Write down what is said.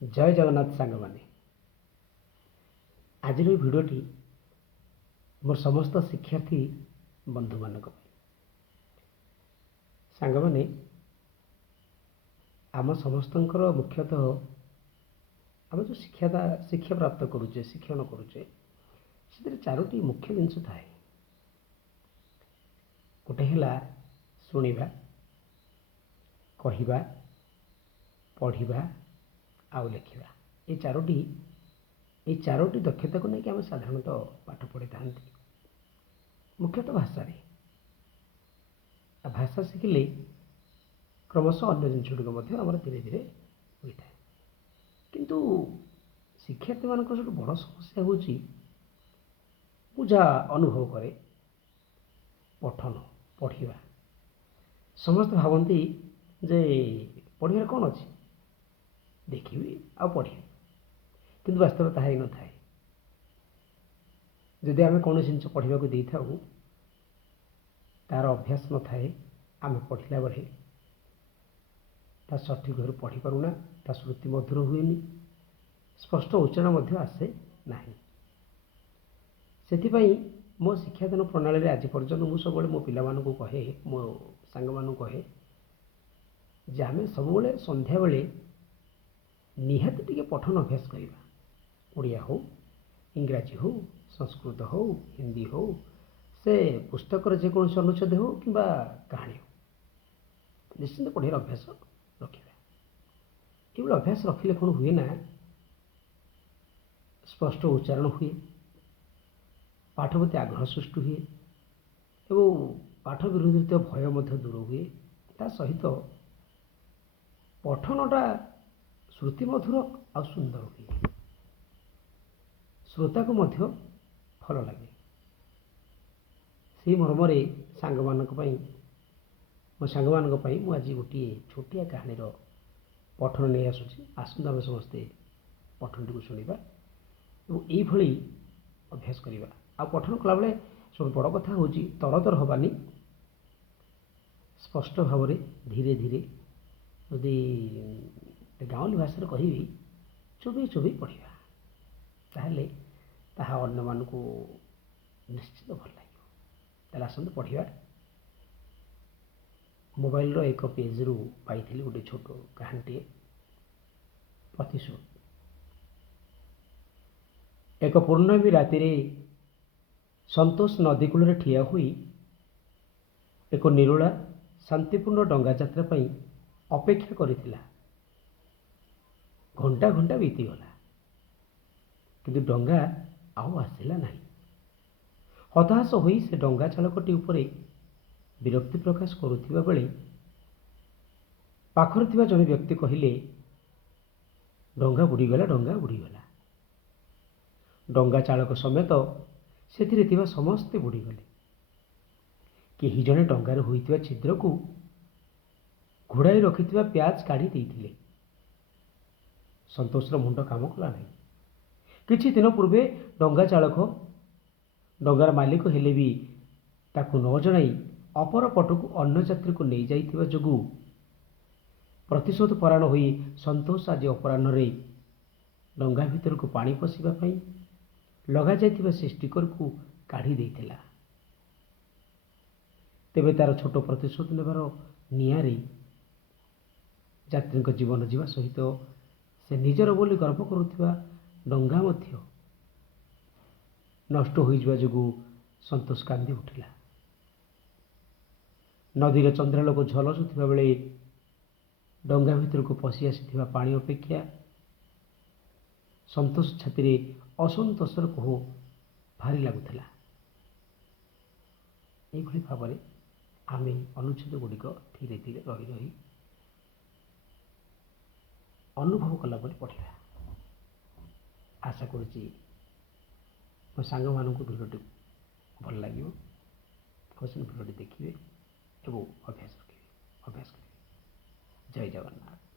जय जगन्नाथ सांग माने आज भिडटी मोर समस्त शिक्षार्थी बंधु मान सांग माने आम समस्त मुख्यतः आम जो शिक्षा प्राप्त करुचे शिक्षण करुचे से चारोटी मुख्य जिनस थाए। गोटे है शुणा कहवा पढ़ा आउ लिखा ये चारोटी दक्षता को लेकिन आम साधारणतः पाठ पढ़ी था मुख्यतः भाषा भाषा शिखिले क्रमश अन्य जिनस धीरे धीरे होता है किंतु शिक्षार्थी मान सब बड़ समस्या हूँ जहाँ अनुभव करे पठन पढ़ा समस्त भावती जे पढ़ार कौन अच्छी देखी आ पढ़ी किंतु वास्तव ताहा ही न थाए। जदि आम कौन जिन पढ़ा दे था तार अभ्यास न थाए आम पढ़ला बेले ता सठिक भाव पढ़ी पारूना ता श्रुति मधुर हुए स्पष्ट उच्चारण आसे ना से मो शिक्षादान प्रणाली आज पर्यटन मुझे सब मो पिला कहे मो सांग मान कहे जे आम सब संध्या बेले निहाती टिके पठन अभ्यास करवा ओडिया हो इंग्राजी हो संस्कृत हो हिंदी हो से पुस्तक जेकोसी अनुच्छेद हो कि कहानी हो निश्चिंत पढ़ार अभ्यास रखा ये अभ्यास रखिले कौन हुए ना स्पष्ट उच्चारण हुए पाठ प्रति आग्रह सृष्टि हुए एवं पाठ विरोधी भय दूर हुए ता सहित पठनटा श्रुति मधुर आ सुंदर हुए श्रोता को भल लगे से मर्म सांग मो सांग मु आज गोटे छोटिया कहानी पठन नहीं आसुँच आम समस्ते पठन टी शुणा और ये अभ्यास करवा आ पठन कला बेले सब बड़ कथा हूँ तरतर हबानी स्पष्ट भाव धीरे धीरे जदि गाँवली भाषा कहि चोबी चोबी पढ़ा ताहले ताहा अन्य मान को निश्चित भल लगे आसतु पढ़ा। मोबाइल रो एक पेज रु पाई गोटे छोट कहानी प्रतिशोध। एक पूर्णमी राति संतोष नदी कूल ठिया हुई एक निरोला शांतिपूर्ण डंगा यात्रा पाई अपेक्षा करिथिला। घंटा घंटा बीतीगला किंतु डंगा आउ आसला नहीं। हताश होई से डंगा चालकटी उपरे विरक्ति प्रकाश करुथिबा बेले पाखरे थिबा जने व्यक्ति कहिले डंगा बुड़ीगला डंगा बुड़ीगला। डंगा चालक समेत सेथिरे थिबा समस्ते बुड़ीगले। केही जने डंगार होइतिबा छिद्र को घोड़ाई रखिथिबा प्याज काढ़ी देइथिले। संतोषर मुंड काम कला नहीं। किछि दिन पूर्वे डंगा चालक डंगार मालिक हेले भी ताकू न जणाई अपर पटकू अन्य यात्री को नहीं जाइथिबा जोगु प्रतिशोध परायण होई संतोष आज अपराह्न डंगा भितर को पानी पशिबा पई लगा जाइथिबा से स्टिकर को काढ़ी देइथिला। तेबे तार छोट प्रतिशोध नेबार नियारे यात्री जीवन जीवा सहित से निजर बोली गर्व करुथिबा डंगा मध्य नष्ट हो जिबा जोगु संतोष कांदी उठिला। नदीर चंद्रालोक झलसुथिबा बेले डंगा भितर को पशि आसिथिबा पानी अपेक्षा संतोष छाती असंतोषर कोह भारी लगुला। यही भाव में आम अनुच्छेद गुड़िक धीरे धीरे रही रही अनुभव कला पढ़ा। आशा करुच्ची मो सांग मान भिडियोटी भल लगे क्वेश्चन भिडियोटी देखिए और अभ्यास रखिए अभ्यास करेंगे। जय जगन्नाथ।